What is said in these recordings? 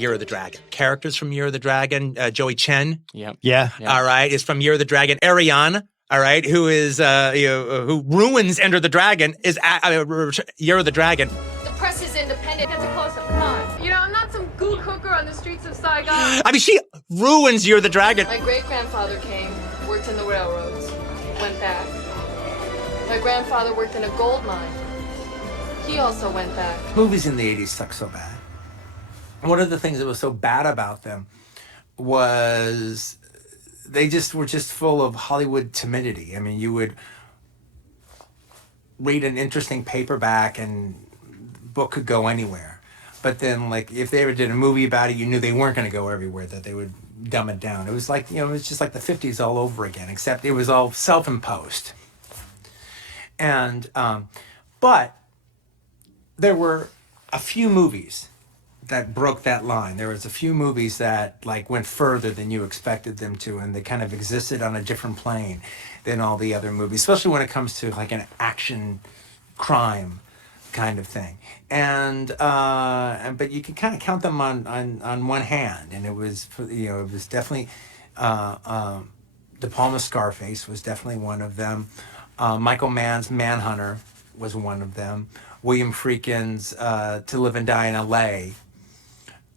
Year of the Dragon. Characters from Year of the Dragon, Joey Chen. Yep. Yeah. All right, is from Year of the Dragon. Ariane, all right, who is who ruins Enter the Dragon, is Year of the Dragon. The press is independent. That's a close-up. Come on. You know, I'm not some gook hooker on the streets of Saigon. I mean, she ruins Year of the Dragon. My great-grandfather came, worked in the railroads, went back. My grandfather worked in a gold mine. He also went back. Movies in the 80s suck so bad. One of the things that was so bad about them was they just were just full of Hollywood timidity. I mean, you would read an interesting paperback and the book could go anywhere. But then, like, if they ever did a movie about it, you knew they weren't going to go everywhere, that they would dumb it down. It was like, it was just like the 50s all over again, except it was all self-imposed. And, but there were a few movies that broke that line. There was a few movies that like went further than you expected them to, and they kind of existed on a different plane than all the other movies, especially when it comes to like an action crime kind of thing. And but you can kind of count them on one hand, and it was definitely De Palma's Scarface was definitely one of them. Michael Mann's Manhunter was one of them. William Friedkin's To Live and Die in L.A.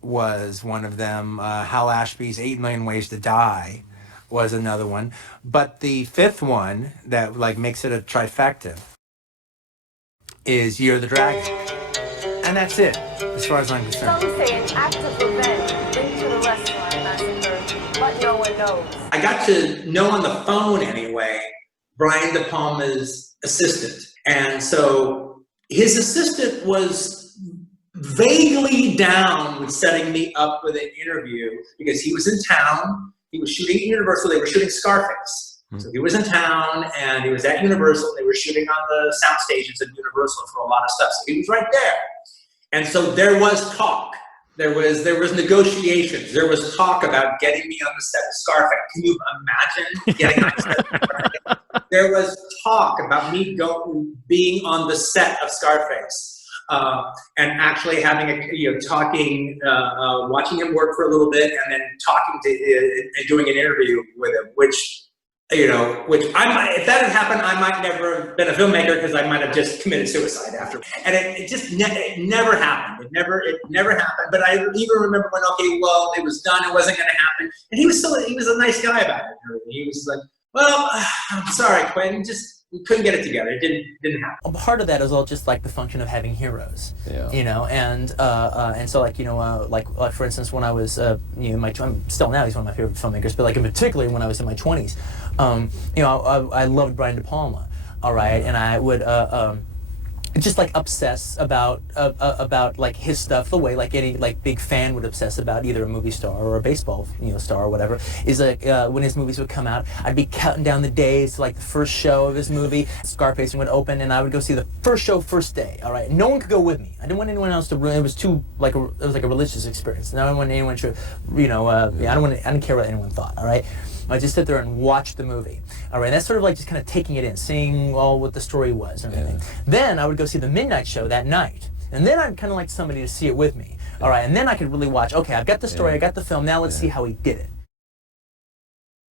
was one of them. Hal Ashby's 8 Million Ways to Die was another one. But the fifth one that like makes it a trifecta is Year of the Dragon. And that's it, as far as I'm concerned. Some say an act of revenge linked to the restaurant massacre, but no one knows. I got to know on the phone anyway, Brian De Palma's assistant. And so his assistant was vaguely down with setting me up with an interview because he was in town. He was shooting at Universal. They were shooting Scarface. So he was in town and he was at Universal. They were shooting on the sound stations at Universal for a lot of stuff. So he was right there. And so there was talk. There was negotiations. There was talk about getting me on the set of Scarface. Can you imagine getting on the set of Scarface? There was talk about me being on the set of Scarface and actually having watching him work for a little bit and then talking to and doing an interview with him, which I might, if that had happened, I might never have been a filmmaker because I might have just committed suicide after. And it never happened. It never happened. But I even remember when, okay, well, it was done. It wasn't going to happen. And he was a nice guy about it. He was like, well, I'm sorry, Quentin, we couldn't get it together. It didn't happen. Part of that is all just like the function of having heroes, and so like for instance, when I was I'm still now he's one of my favorite filmmakers, but like in particular when I was in my 20s, I loved Brian De Palma, all right, and I would just like obsess about like his stuff the way like any like big fan would obsess about either a movie star or a baseball star or whatever. Is like when his movies would come out, I'd be counting down the days to like the first show of his movie. Scarface would open and I would go see the first show first day. All right, no one could go with me. I didn't want anyone else to. It was too like it was like a religious experience. And I didn't want anyone to I didn't care what anyone thought. All right. I just sit there and watch the movie. All right, that's sort of like just kind of taking it in, seeing what the story was and everything. Then I would go see the midnight show that night, and then I'd kind of like somebody to see it with me. All right, and then I could really watch. Okay, I've got the story, I got the film. Now let's see how he did it.